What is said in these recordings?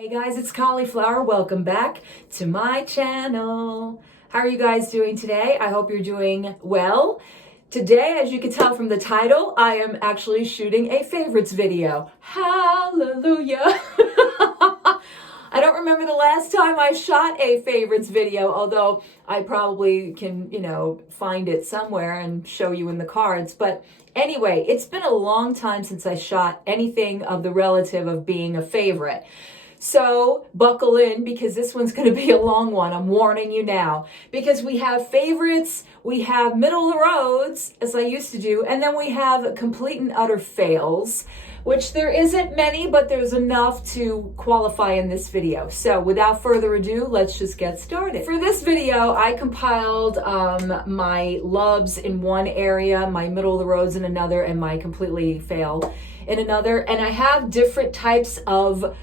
Hey guys, it's Cauliflower. Welcome back to my channel. How are you guys doing today? I hope you're doing well. Today, as you can tell from the title, I am actually shooting a favorites video. Hallelujah. I don't remember the last time I shot a favorites video, although I probably can, find it somewhere and show you in the cards. But anyway, it's been a long time since I shot anything of the relative of being a favorite. So buckle in because this one's going to be a long one. I'm warning you now. Because we have favorites, we have middle of the roads, as I used to do, and then we have complete and utter fails, which there isn't many, but there's enough to qualify in this video. So without further ado, let's just get started. For this video, I compiled my loves in one area, my middle of the roads in another, and my completely fail in another. And I have different types of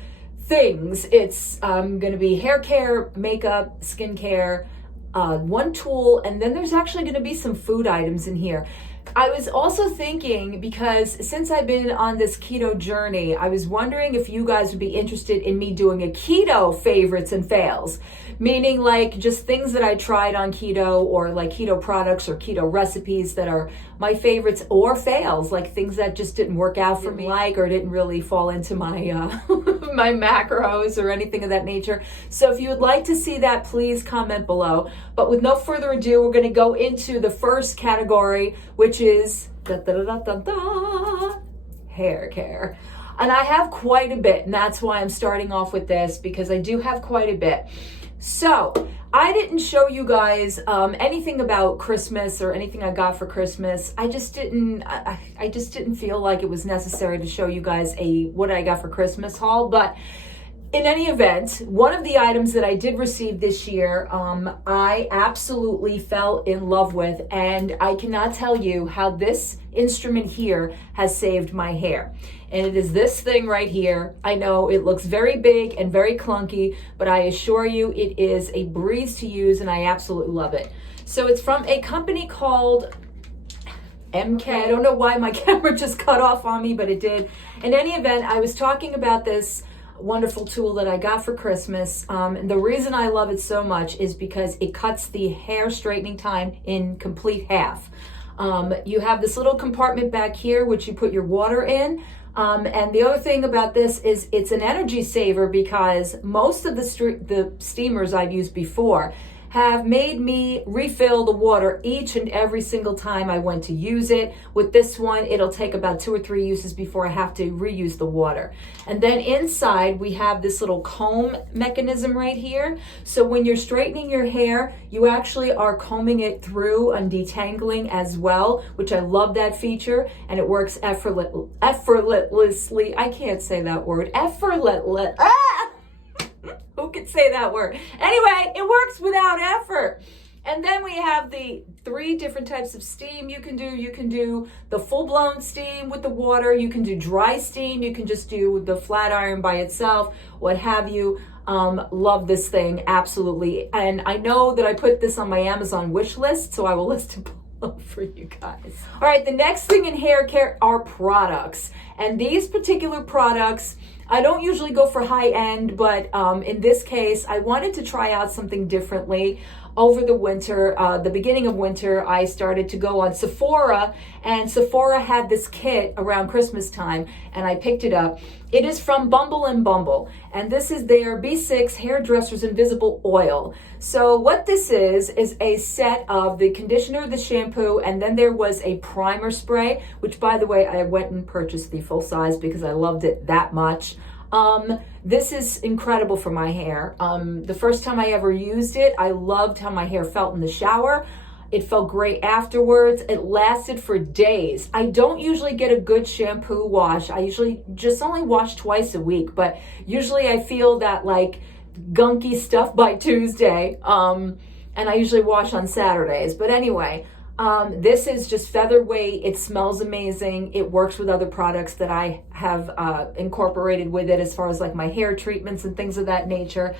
things. It's going to be hair care, makeup, skincare, one tool, and then there's actually going to be some food items in here. I was also thinking, because since I've been on this keto journey, I was wondering if you guys would be interested in me doing a keto favorites and fails, meaning like just things that I tried on keto, or like keto products or keto recipes that are my favorites or fails, like things that just didn't work out for me, or didn't really fall into my my macros or anything of that nature. So if you would like to see that, please comment below. But with no further ado, we're going to go into the first category, which is hair care. And I have quite a bit, and that's why I'm starting off with this, because I do have quite a bit. So I didn't show you guys anything about Christmas or anything I got for Christmas. I just didn't feel like it was necessary to show you guys a what I got for Christmas haul. But in any event, one of the items that I did receive this year, I absolutely fell in love with, and I cannot tell you how this instrument here has saved my hair. And it is this thing right here. I know it looks very big and very clunky, but I assure you it is a breeze to use, and I absolutely love it. So it's from a company called MK. I don't know why my camera just cut off on me, but it did. In any event, I was talking about this wonderful tool that I got for Christmas. And the reason I love it so much is because it cuts the hair straightening time in complete half. You have this little compartment back here, which you put your water in. And the other thing about this is it's an energy saver, because most of the steamers I've used before have made me refill the water each and every single time I went to use it. With this one, it'll take about 2 or 3 uses before I have to reuse the water. And then inside, we have this little comb mechanism right here. So when you're straightening your hair, you actually are combing it through and detangling as well, which I love that feature, and it works effortlessly. I can't say that word. Effortless. Who could say that word? Anyway, it works without effort. And then we have the 3 different types of steam you can do. You can do the full-blown steam with the water. You can do dry steam. You can just do the flat iron by itself, what have you. Love this thing, absolutely. And I know that I put this on my Amazon wish list, so I will list it below for you guys. All right, the next thing in hair care are products. And these particular products, I don't usually go for high end, but in this case, I wanted to try out something differently. Over the winter, the beginning of winter, I started to go on Sephora, and Sephora had this kit around Christmas time, and I picked it up. It is from Bumble and Bumble, and this is their B6 Hairdresser's Invisible Oil. So what this is a set of the conditioner, the shampoo, and then there was a primer spray, which, by the way, I went and purchased the full size because I loved it that much. This is incredible for my hair. The first time I ever used it, I loved how my hair felt in the shower. It felt great afterwards. It lasted for days. I don't usually get a good shampoo wash. I usually just only wash twice a week, but usually I feel that like gunky stuff by Tuesday. And I usually wash on Saturdays. But anyway, this is just featherweight. It smells amazing. It works with other products that I have incorporated with it, as far as like my hair treatments and things of that nature.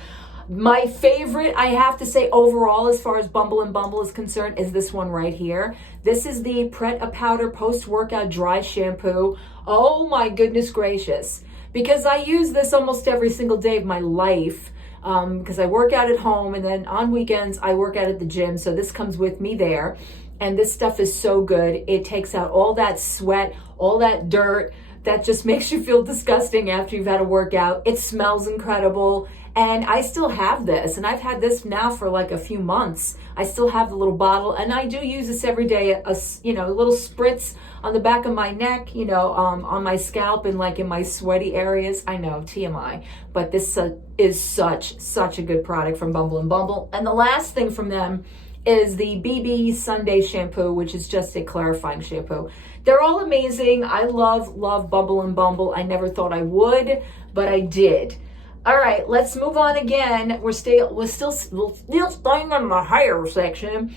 My favorite, I have to say, overall, as far as Bumble and Bumble is concerned, is this one right here. This is the Pret A Powder Post-Workout Dry Shampoo. Oh my goodness gracious. because I use this almost every single day of my life. Because I work out at home, and then on weekends I work out at the gym, so this comes with me there. And this stuff is so good. It takes out all that sweat, all that dirt that just makes you feel disgusting after you've had a workout. It smells incredible. And I still have this, and I've had this now for like a few months. I still have the little bottle, and I do use this every day. A little spritz on the back of my neck, on my scalp and like in my sweaty areas. I know, TMI, but this is such a good product from Bumble and Bumble. And the last thing from them is the BB Sunday shampoo, which is just a clarifying shampoo. They're all amazing. I love Bumble and Bumble. I never thought I would, but I did. All right, let's move on again. We're still staying on the hair section.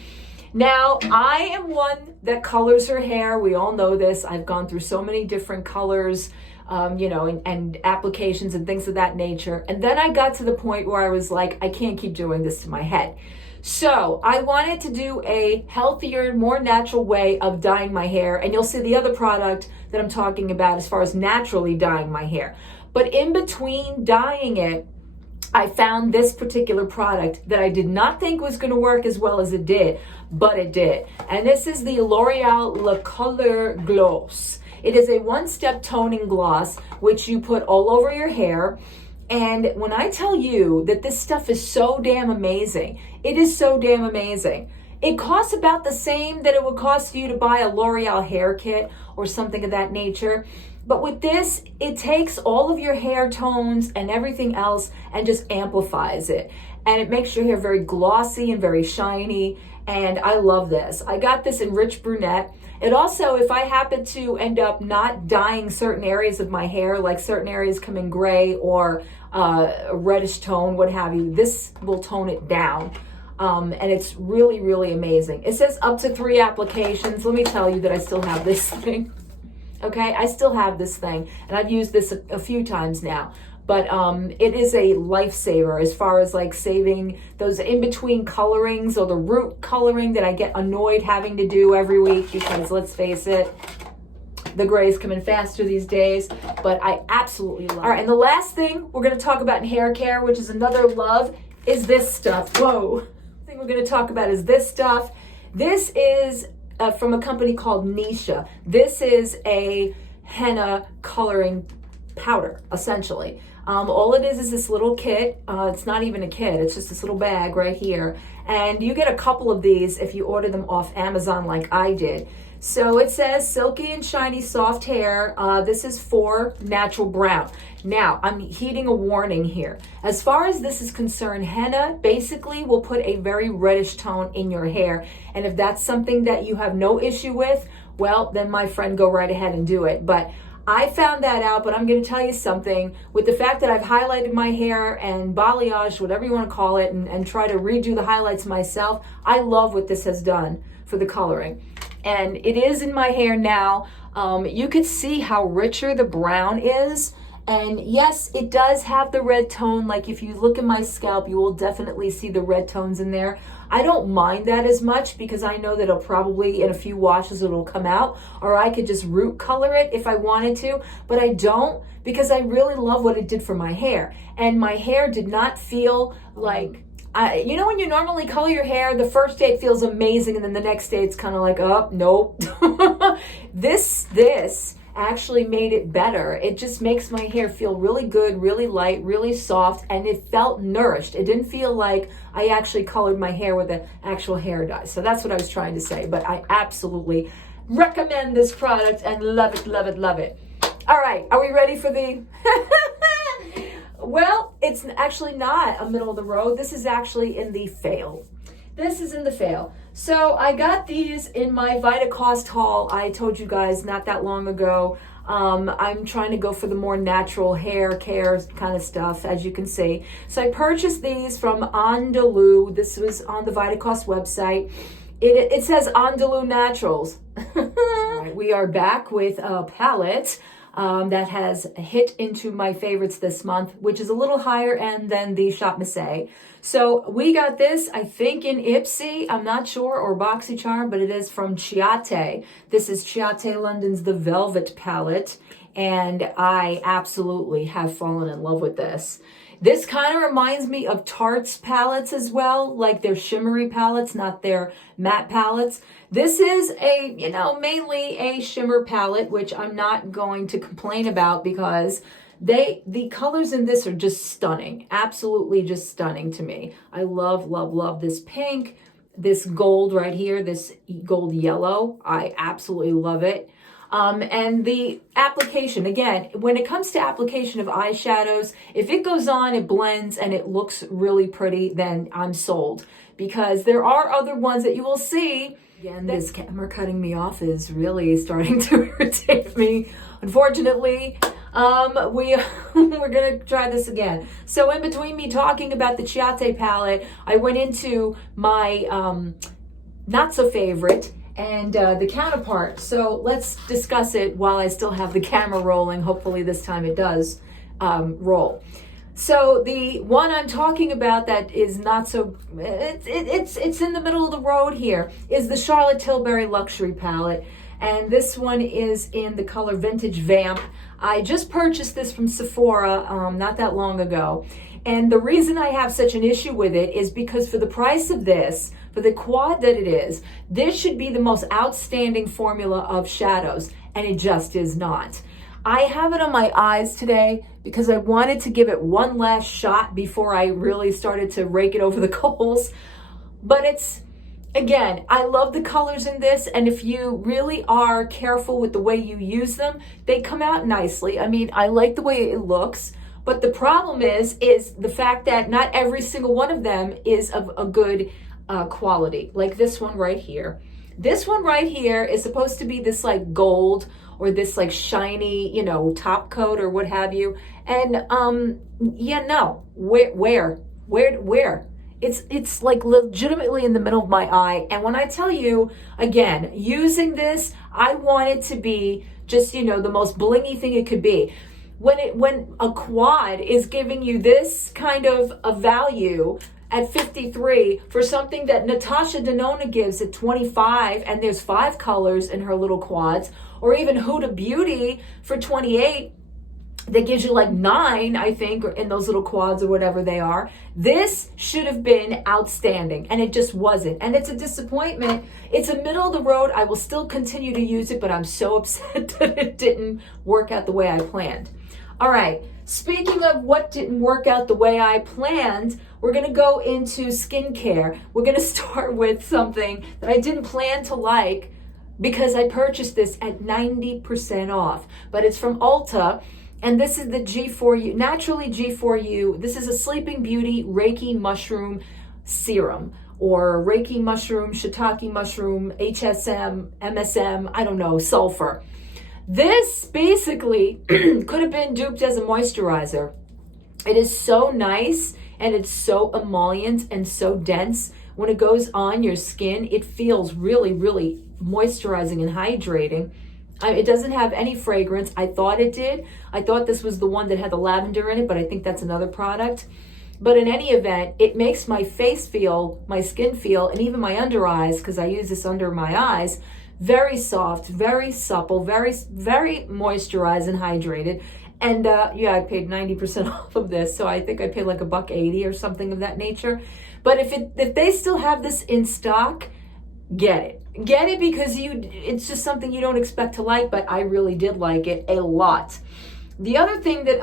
Now, I am one that colors her hair. We all know this. I've gone through so many different colors, and applications and things of that nature. And then I got to the point where I was like, I can't keep doing this to my head. So I wanted to do a healthier, more natural way of dyeing my hair. And you'll see the other product that I'm talking about as far as naturally dyeing my hair. But in between dyeing it, I found this particular product that I did not think was going to work as well as it did, but it did. And this is the L'Oreal Le Color Gloss. It is a one-step toning gloss, which you put all over your hair. And when I tell you that this stuff is so damn amazing, it is so damn amazing. It costs about the same that it would cost you to buy a L'Oreal hair kit or something of that nature. But with this, it takes all of your hair tones and everything else and just amplifies it. And it makes your hair very glossy and very shiny. And I love this. I got this in Rich Brunette. It also, if I happen to end up not dyeing certain areas of my hair, like certain areas come in gray or a reddish tone, what have you, this will tone it down. And it's really, really amazing. It says up to 3 applications. Let me tell you that I still have this thing. Okay, I still have this thing, and I've used this a few times now, but it is a lifesaver as far as like saving those in-between colorings or the root coloring that I get annoyed having to do every week, because let's face it, the grays come in faster these days, but I absolutely love it. All right, and the last thing we're going to talk about in hair care, which is another love, is this stuff. Whoa. The thing we're going to talk about is this stuff. This is from a company called Nisha. This is a henna coloring powder, essentially. All it is this little kit. It's not even a kit. It's just this little bag right here. And you get a couple of these if you order them off Amazon like I did. So it says silky and shiny soft hair. This is for natural brown. Now, I'm heeding a warning here. As far as this is concerned, henna basically will put a very reddish tone in your hair. And if that's something that you have no issue with, well, then my friend, go right ahead and do it. But I found that out, but I'm going to tell you something. With the fact that I've highlighted my hair and balayage, whatever you want to call it, and try to redo the highlights myself, I love what this has done for the coloring. And it is in my hair now. You could see how richer the brown is. And yes, it does have the red tone. Like if you look at my scalp, you will definitely see the red tones in there. I don't mind that as much because I know that it'll probably, in a few washes, it'll come out. Or I could just root color it if I wanted to. But I don't, because I really love what it did for my hair. And my hair did not feel like... you know when you normally color your hair, the first day it feels amazing, and then the next day it's kind of like, oh, nope. This actually made it better. It just makes my hair feel really good, really light, really soft, and it felt nourished. It didn't feel like I actually colored my hair with an actual hair dye. So that's what I was trying to say, but I absolutely recommend this product and love it, love it, love it. All right, are we ready for the... Well, it's actually not a middle of the road. This is actually in the fail. This is in the fail. So I got these in my VitaCost haul. I told you guys not that long ago. I'm trying to go for the more natural hair care kind of stuff, as you can see. So I purchased these from Andalou. This was on the VitaCost website. It says Andalou Naturals. All right, we are back with a palette that has hit into my favorites this month, which is a little higher end than the Shop Missy. So we got this, I think in Ipsy, I'm not sure, or BoxyCharm, but it is from Chiate. This is Chiate London's The Velvet palette, and I absolutely have fallen in love with this. This kind of reminds me of Tarte's palettes as well, like their shimmery palettes, not their matte palettes. This is a, mainly a shimmer palette, which I'm not going to complain about because the colors in this are just stunning. Absolutely just stunning to me. I love, love, love this pink, this gold right here, this gold yellow. I absolutely love it. And the application, again, when it comes to application of eyeshadows, if it goes on, it blends, and it looks really pretty, then I'm sold. Because there are other ones that you will see. Again, this camera cutting me off is really starting to irritate me. Unfortunately, we're going to try this again. So in between me talking about the Chiate palette, I went into my not so favorite, and the counterpart. So let's discuss it while I still have the camera rolling. Hopefully this time it does roll. So the one I'm talking about that is not so, it's in the middle of the road here, is the Charlotte Tilbury Luxury Palette. And this one is in the color Vintage Vamp. I just purchased this from Sephora not that long ago. And the reason I have such an issue with it is because for the price of this, for the quad that it is, this should be the most outstanding formula of shadows, and it just is not. I have it on my eyes today because I wanted to give it one last shot before I really started to rake it over the coals. But it's, again, I love the colors in this, and if you really are careful with the way you use them, they come out nicely. I mean, I like the way it looks. But the problem is the fact that not every single one of them is of a good quality. Like this one right here. This one right here is supposed to be this like gold or this like shiny, top coat or what have you. And yeah, no. Where? It's like legitimately in the middle of my eye. And when I tell you, again, using this, I want it to be just, the most blingy thing it could be. When a quad is giving you this kind of a value at 53 for something that Natasha Denona gives at 25, and there's 5 colors in her little quads, or even Huda Beauty for 28, that gives you like 9, I think, or in those little quads or whatever they are. This should have been outstanding, and it just wasn't. And it's a disappointment. It's a middle of the road. I will still continue to use it, but I'm so upset that it didn't work out the way I planned. All right, speaking of what didn't work out the way I planned, we're gonna go into skincare. We're gonna start with something that I didn't plan to like because I purchased this at 90% off, but it's from Ulta, and this is the G4U, Naturally G4U. This is a Sleeping Beauty Reiki Mushroom Serum, or Reiki Mushroom, Shiitake Mushroom, HSM, MSM, I don't know, sulfur. This basically could have been duped as a moisturizer. It is so nice, and it's so emollient and so dense. When it goes on your skin, it feels really, really moisturizing and hydrating. It doesn't have any fragrance. I thought it did. I thought this was the one that had the lavender in it, but I think that's another product. But in any event, it makes my face feel, my skin feel, and even my under eyes, because I use this under my eyes, very soft, very supple, very, very moisturized and hydrated. And yeah, I paid 90% off of this, so I think I paid like $1.80 or something of that nature. But if they still have this in stock, get it. Get it because it's just something you don't expect to like, but I really did like it a lot. The other thing that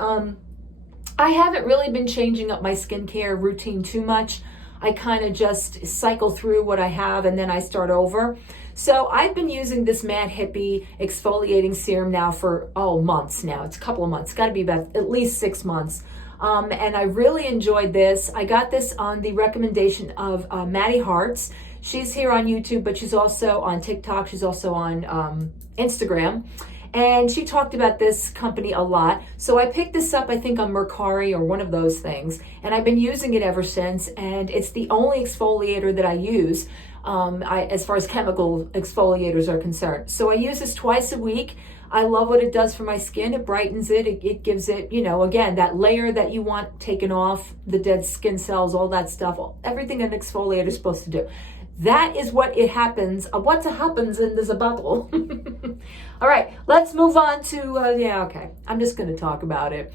I haven't really been changing up my skincare routine too much. I kind of just cycle through what I have and then I start over. So I've been using this Mad Hippie exfoliating serum now for, months now. It's a couple of months. It's got to be about at least 6 months. And I really enjoyed this. I got this on the recommendation of Maddie Hartz. She's here on YouTube, but she's also on TikTok. She's also on Instagram. And she talked about this company a lot. So I picked this up, I think, on Mercari or one of those things. And I've been using it ever since. And it's the only exfoliator that I use. as far as chemical exfoliators are concerned. So I use this twice a week. I love what it does for my skin. It brightens it. It gives it, you know, again, that layer that you want taken off, the dead skin cells, all that stuff, everything an exfoliator is supposed to do. That is what it happens. What happens in this bubble. All right, let's move on to, yeah, okay. I'm just going to talk about it.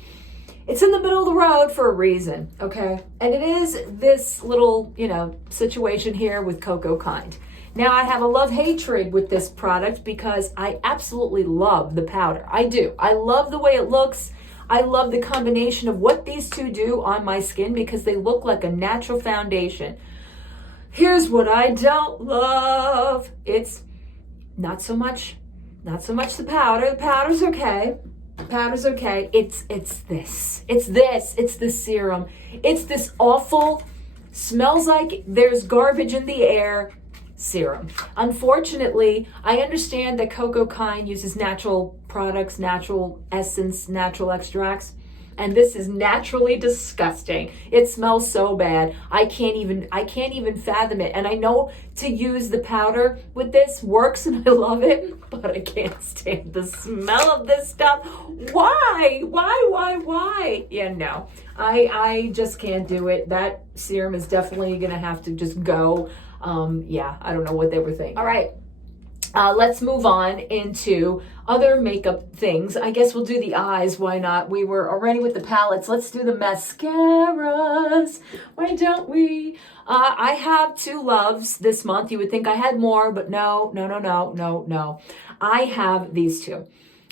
It's in the middle of the road for a reason, okay? And it is this little, you know, situation here with Cocoa Kind. Now, I have a love-hatred with this product because I absolutely love the powder. I do. I love the way it looks. I love the combination of what these two do on my skin because they look like a natural foundation. Here's what I don't love. It's not so much the powder. The powder's okay. The powder's okay. It's this. It's this serum. It's this awful, smells like there's garbage in the air serum. Unfortunately, I understand that Cocoa Kind uses natural products, natural essence, natural extracts, and this is naturally disgusting. It smells so bad. I can't even fathom it. And I know to use the powder with this works and I love it, but I can't stand the smell of this stuff. Why? Yeah, no. I just can't do it. That serum is definitely gonna have to just go. Yeah, I don't know what they were thinking. All right, let's move on into other makeup things. I guess we'll do the eyes. Why not? We were already with the palettes. Let's do the mascaras. Why don't we? I have two loves this month. You would think I had more, but no. I have these two.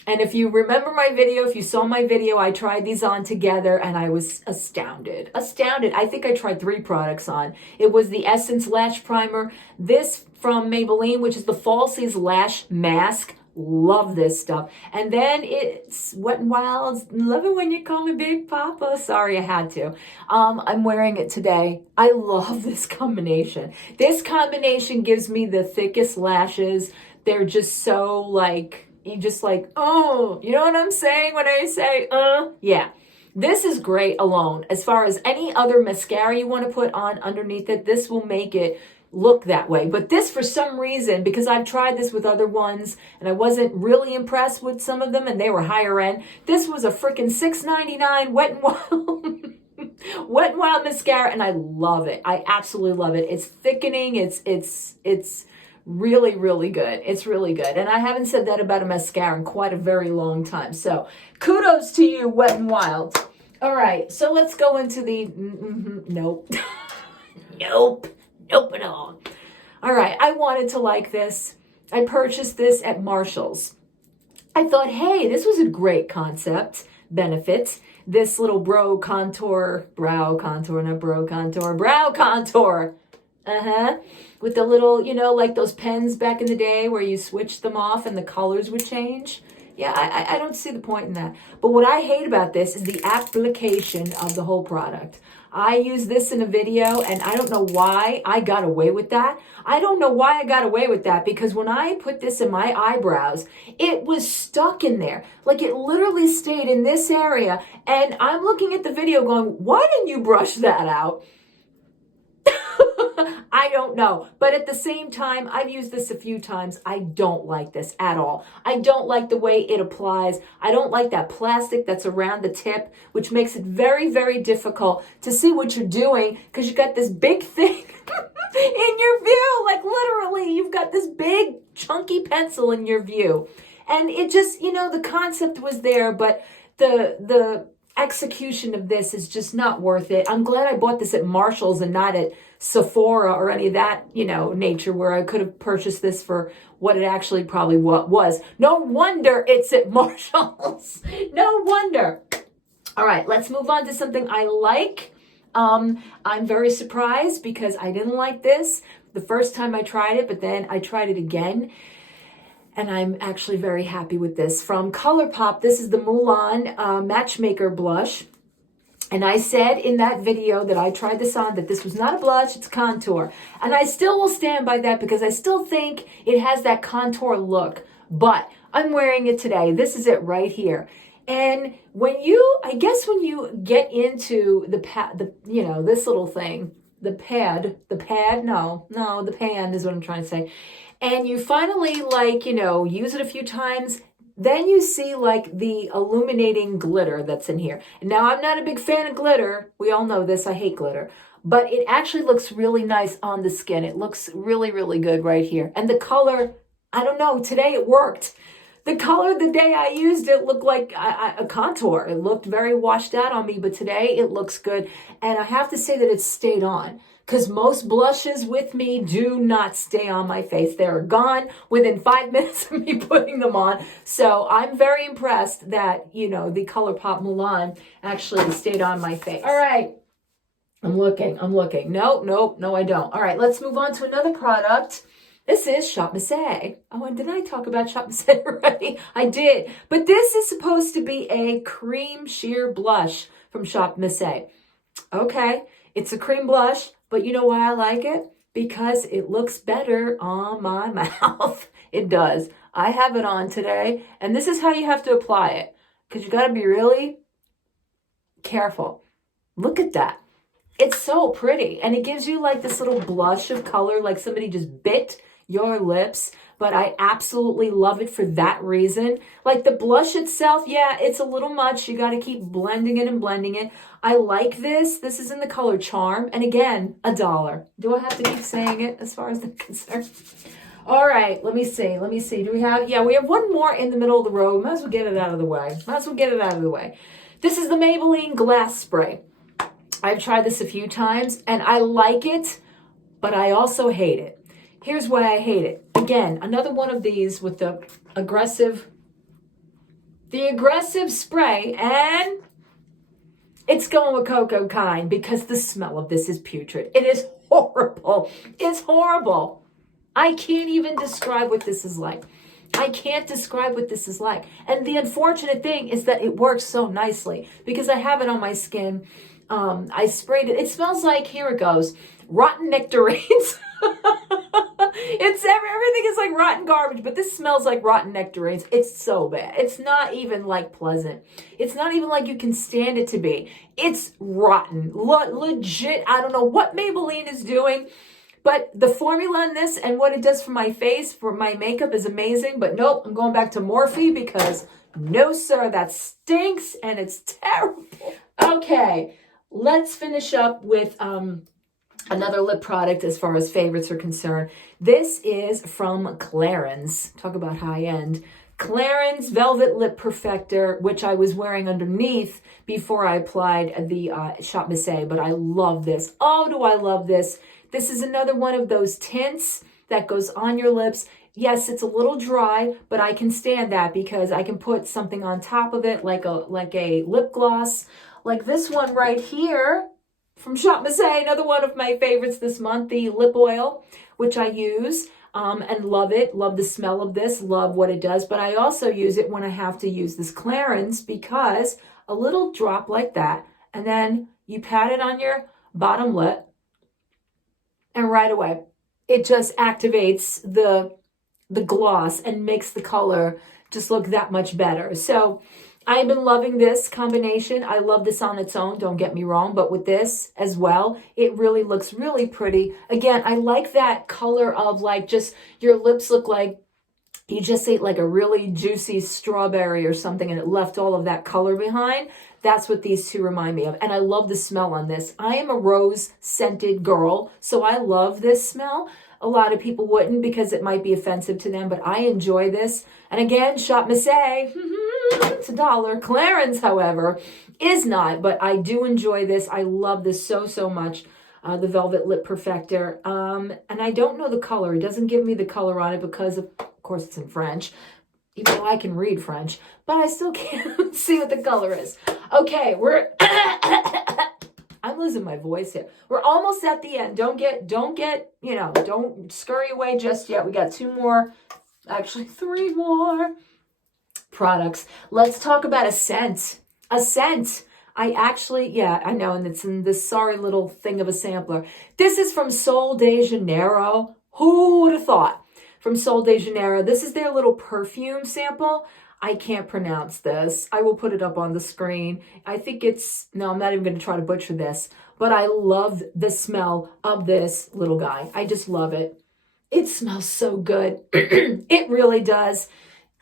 And if you remember my video, if you saw my video, I tried these on together and I was astounded. I think I tried 3 products on. It was the Essence Lash Primer, this from Maybelline, which is the Falsies Lash Mask. Love this stuff. And then it's Wet n Wild. Love it when you call me Big Papa. Sorry, I had to. I'm wearing it today. I love this combination. This combination gives me the thickest lashes. They're just so like... You just like, oh, you know what I'm saying when I say, yeah. This is great alone. As far as any other mascara you want to put on underneath it, this will make it look that way. But this, for some reason, because I've tried this with other ones and I wasn't really impressed with some of them and they were higher end, this was a freaking $6.99 Wet n Wild Wet n Wild mascara, and I love it. I absolutely love it. It's thickening. It's really, really good. It's really good. And I haven't said that about a mascara in quite a very long time. So kudos to you, Wet n Wild. All right, so let's go into the, nope. Nope at all. All right, I wanted to like this. I purchased this at Marshall's. I thought, hey, this was a great concept, benefits. This little brow contour. With the little, you know, like those pens back in the day where you switched them off and the colors would change. Yeah, I don't see the point in that. But what I hate about this is the application of the whole product. I used this in a video and I don't know why I got away with that. I don't know why I got away with that because when I put this in my eyebrows, it was stuck in there. Like it literally stayed in this area. And I'm looking at the video going, why didn't you brush that out? I don't know. But at the same time, I've used this a few times. I don't like this at all. I don't like the way it applies. I don't like that plastic that's around the tip, which makes it very, very difficult to see what you're doing because you got this big thing in your view. Like literally, you've got this big chunky pencil in your view. And it just, you know, the concept was there, but the execution of this is just not worth it. I'm glad I bought this at Marshall's and not at Sephora or any of that, you know, nature where I could have purchased this for what it actually probably was. No wonder it's at Marshall's. No wonder. All right, let's move on to something I like. I'm very surprised because I didn't like this the first time I tried it, but then I tried it again. And I'm actually very happy with this. From ColourPop, this is the Mulan Matchmaker Blush. And I said in that video that I tried this on that this was not a blush, it's contour. And I still will stand by that because I still think it has that contour look. But I'm wearing it today. This is it right here. And when you get into the you know, this little thing, the pad, no, the pan is what I'm trying to say. And you finally like, use it a few times. Then you see like the illuminating glitter that's in here. And now I'm not a big fan of glitter. We all know this, I hate glitter. But it actually looks really nice on the skin. It looks really, really good right here. And the color, I don't know, today it worked. The color the day I used it looked like a contour. It looked very washed out on me, but today it looks good. And I have to say that it stayed on, because most blushes with me do not stay on my face. They're gone within 5 minutes of me putting them on. So I'm very impressed that, the ColourPop Milan actually stayed on my face. All right. I'm looking. No, I don't. All right, let's move on to another product. This is Shop Mascara. Oh, and did I talk about Shop Mascara already? I did. But this is supposed to be a cream sheer blush from Shop Mascara. Okay, it's a cream blush, but you know why I like it? Because it looks better on my mouth. It does. I have it on today, and this is how you have to apply it, because you got to be really careful. Look at that. It's so pretty, and it gives you like this little blush of color, like somebody just bit your lips, but I absolutely love it for that reason. Like the blush itself, yeah, it's a little much. You got to keep blending it and blending it. I like this. This is in the color Charm, and again, $1. Do I have to keep saying it as far as I'm concerned? All right, let me see. Do we have, we have one more in the middle of the road. Might as well get it out of the way. This is the Maybelline Glass Spray. I've tried this a few times, and I like it, but I also hate it. Here's why I hate it. Again, another one of these with the aggressive spray, and it's going with Cocoa Kind because the smell of this is putrid. It is horrible. It's horrible. I can't even describe what this is like. And the unfortunate thing is that it works so nicely because I have it on my skin. I sprayed it. It smells like, here it goes, rotten nectarines. Everything is like rotten garbage, but this smells like rotten nectarines. It's so bad. It's not even like pleasant. It's not even like you can stand it to be. It's rotten. Legit. I don't know what Maybelline is doing, but the formula in this and what it does for my face, for my makeup is amazing. But nope, I'm going back to Morphe because no, sir, that stinks and it's terrible. Okay. Let's finish up with another lip product as far as favorites are concerned. This is from Clarins. Talk about high-end. Clarins Velvet Lip Perfector, which I was wearing underneath before I applied the Shop Mascara, but I love this. Oh, do I love this. This is another one of those tints that goes on your lips. Yes, it's a little dry, but I can stand that because I can put something on top of it like a lip gloss. Like this one right here from Shop Mascara, another one of my favorites this month, the lip oil, which I use and love it. Love the smell of this, love what it does. But I also use it when I have to use this Clarins because a little drop like that, and then you pat it on your bottom lip, and right away, it just activates the gloss and makes the color just look that much better. So I've been loving this combination. I love this on its own, don't get me wrong, but with this as well, it really looks really pretty. Again, I like that color of like just your lips look like you just ate like a really juicy strawberry or something and it left all of that color behind. That's what these two remind me of. And I love the smell on this. I am a rose scented girl, so I love this smell. A lot of people wouldn't because it might be offensive to them, but I enjoy this. And again, Shop Mascara, it's $1. Clarins, however, is not, but I do enjoy this. I love this so much, the Velvet Lip Perfector. And I don't know the color. It doesn't give me the color on it because, of course, it's in French, even though I can read French, but I still can't see what the color is. Okay, I'm losing my voice here. We're almost at the end. Don't scurry away just yet. We got 2 more, actually 3 more products. Let's talk about a scent. I know, and it's in this sorry little thing of a sampler. This is from Sol de Janeiro. Who would have thought? from Sol de Janeiro. This is their little perfume sample. I can't pronounce this. I will put it up on the screen. I think it's, no, I'm not even going to try to butcher this, but I love the smell of this little guy. I just love it. It smells so good. It really does.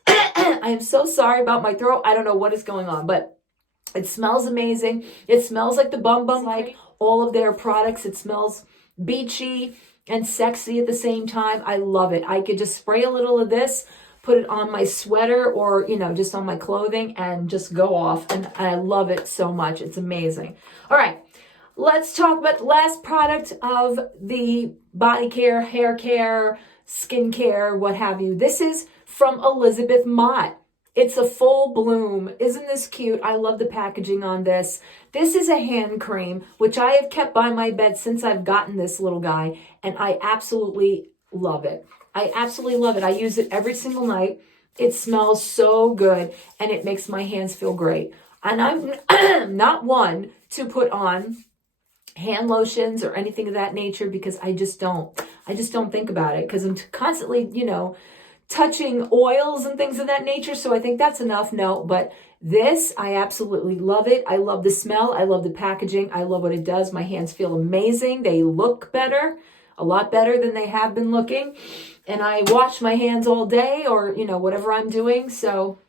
I am so sorry about my throat. I don't know what is going on, but it smells amazing. It smells like the Bum Bum, like all of their products. It smells beachy and sexy at the same time. I love it. I could just spray a little of this, put it on my sweater or, you know, just on my clothing and just go off. And I love it so much. It's amazing. All right, let's talk about the last product of the body care, hair care, skin care, what have you. This is from Elizabeth Mott. It's a full bloom. Isn't this cute? I love the packaging on this. This is a hand cream, which I have kept by my bed since I've gotten this little guy, and I absolutely love it. I absolutely love it. I use it every single night. It smells so good, and it makes my hands feel great. And I'm not one to put on hand lotions or anything of that nature because I just don't think about it because I'm constantly, you know, touching oils and things of that nature. So I think that's enough. No, but this, I absolutely love it. I love the smell. I love the packaging. I love what it does. My hands feel amazing. They look better, a lot better than they have been looking. And I wash my hands all day or, you know, whatever I'm doing. So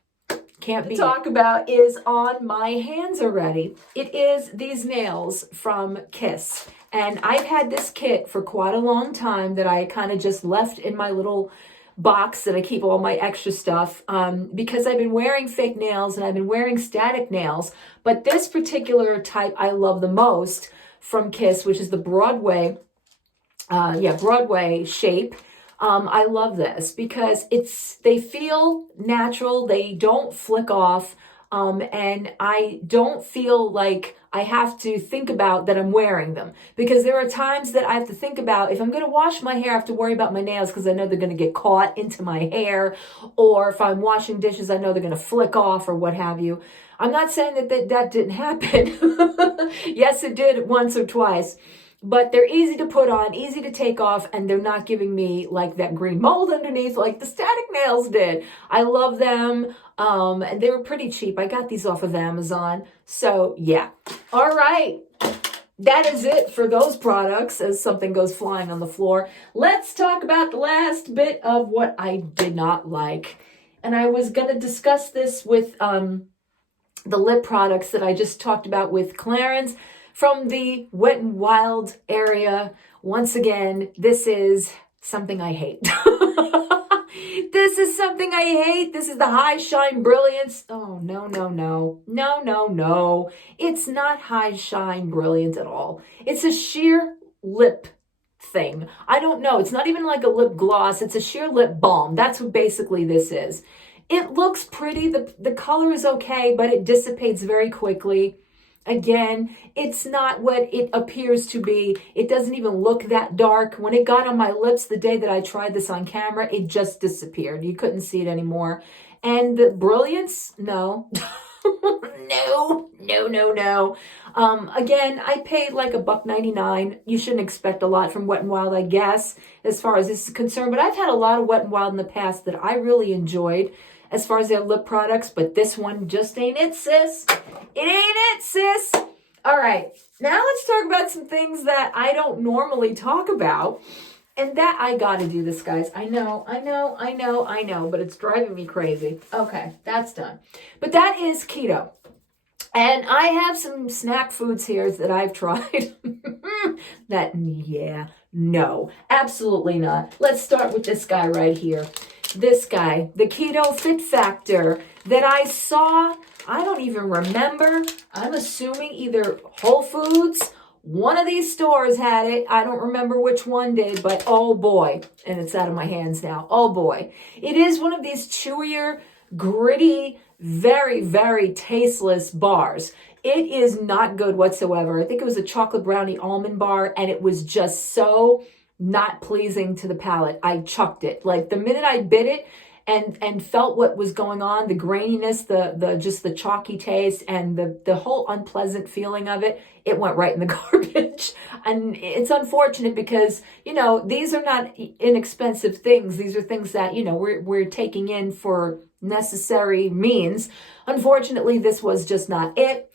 can't be talk about is on my hands already. It is these nails from Kiss. And I've had this kit for quite a long time that I kind of just left in my little box that I keep all my extra stuff because I've been wearing fake nails and I've been wearing static nails. But this particular type I love the most from Kiss, which is the Broadway, Broadway shape. I love this because they feel natural. They don't flick off. And I don't feel like I have to think about that I'm wearing them because there are times that I have to think about if I'm going to wash my hair, I have to worry about my nails because I know they're going to get caught into my hair, or if I'm washing dishes, I know they're going to flick off or what have you. I'm not saying that didn't happen. Yes, it did once or twice. But they're easy to put on, easy to take off, and they're not giving me like that green mold underneath like the static nails did. I love them, and they were pretty cheap. I got these off of Amazon. So, yeah. All right. That is it for those products as something goes flying on the floor. Let's talk about the last bit of what I did not like. And I was going to discuss this with the lip products that I just talked about with Clarence. From the Wet n Wild area, once again, this is something I hate. This is something I hate. This is the High Shine Brilliance. Oh, no, no, no. No, no, no. It's not High Shine Brilliance at all. It's a sheer lip thing. I don't know. It's not even like a lip gloss. It's a sheer lip balm. That's what basically this is. It looks pretty. The color is okay, but it dissipates very quickly. Again, it's not what it appears to be. It doesn't even look that dark. When it got on my lips the day that I tried this on camera, it just disappeared. You couldn't see it anymore. And the brilliance, no. No, no, no, no. Again, I paid like $1.99. You shouldn't expect a lot from Wet n Wild, I guess, as far as this is concerned. But I've had a lot of Wet n Wild in the past that I really enjoyed as far as their lip products, but this one just ain't it, sis. It ain't it, sis. All right, now let's talk about some things that I don't normally talk about, and that I gotta do this, guys. I know, but it's driving me crazy. Okay, that's done. But that is keto. And I have some snack foods here that I've tried. No, absolutely not. Let's start with this guy right here. This guy, the Keto Fit Factor that I saw, I don't even remember. I'm assuming either Whole Foods, one of these stores had it. I don't remember which one did, but oh boy. And it's out of my hands now. Oh boy. It is one of these chewier, gritty, very, very tasteless bars. It is not good whatsoever. I think it was a chocolate brownie almond bar, and it was just so not pleasing to the palate. I chucked it. Like the minute I bit it and felt what was going on, the graininess, the just the chalky taste, and the whole unpleasant feeling of it, it went right in the garbage. And it's unfortunate because, you know, these are not inexpensive things. These are things that, you know, we're taking in for necessary means. Unfortunately, this was just not it.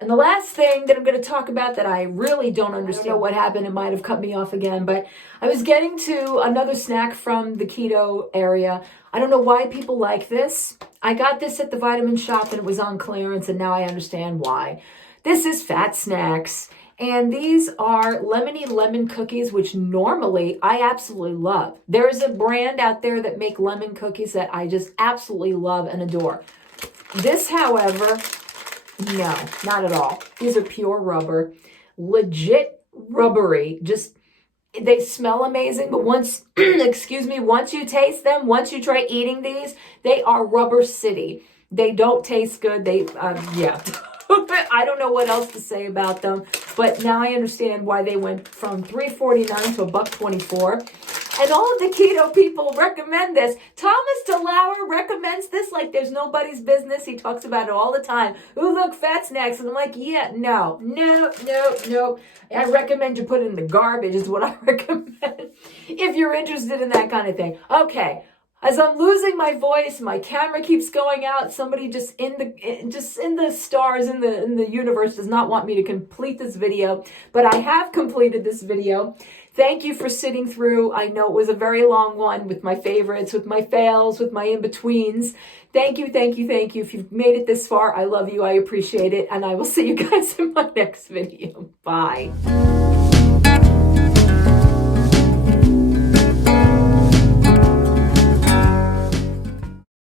And the last thing that I'm going to talk about that I really don't understand what happened, it might have cut me off again, but I was getting to another snack from the keto area. I don't know why people like this. I got this at the vitamin shop and it was on clearance, and now I understand why. This is Fat Snacks, and these are lemony lemon cookies, which normally I absolutely love. There is a brand out there that make lemon cookies that I just absolutely love and adore. This, however, no, not at all. These are pure rubber, legit rubbery. Just, they smell amazing, but once, excuse me, once you taste them, once you try eating these, they are rubber city. They don't taste good. They, yeah. I don't know what else to say about them, but now I understand why they went from $3.49 to $1.24. And all of the keto people recommend this. Thomas DeLauer recommends this like there's nobody's business. He talks about it all the time. Ooh, look, Fat Snacks. And I'm like, yeah, no. I recommend you put it in the garbage is what I recommend if you're interested in that kind of thing. Okay. As I'm losing my voice, my camera keeps going out. Somebody just in the stars, in the universe does not want me to complete this video, but I have completed this video. Thank you for sitting through. I know it was a very long one with my favorites, with my fails, with my in-betweens. Thank you, thank you, thank you. If you've made it this far, I love you. I appreciate it. And I will see you guys in my next video. Bye.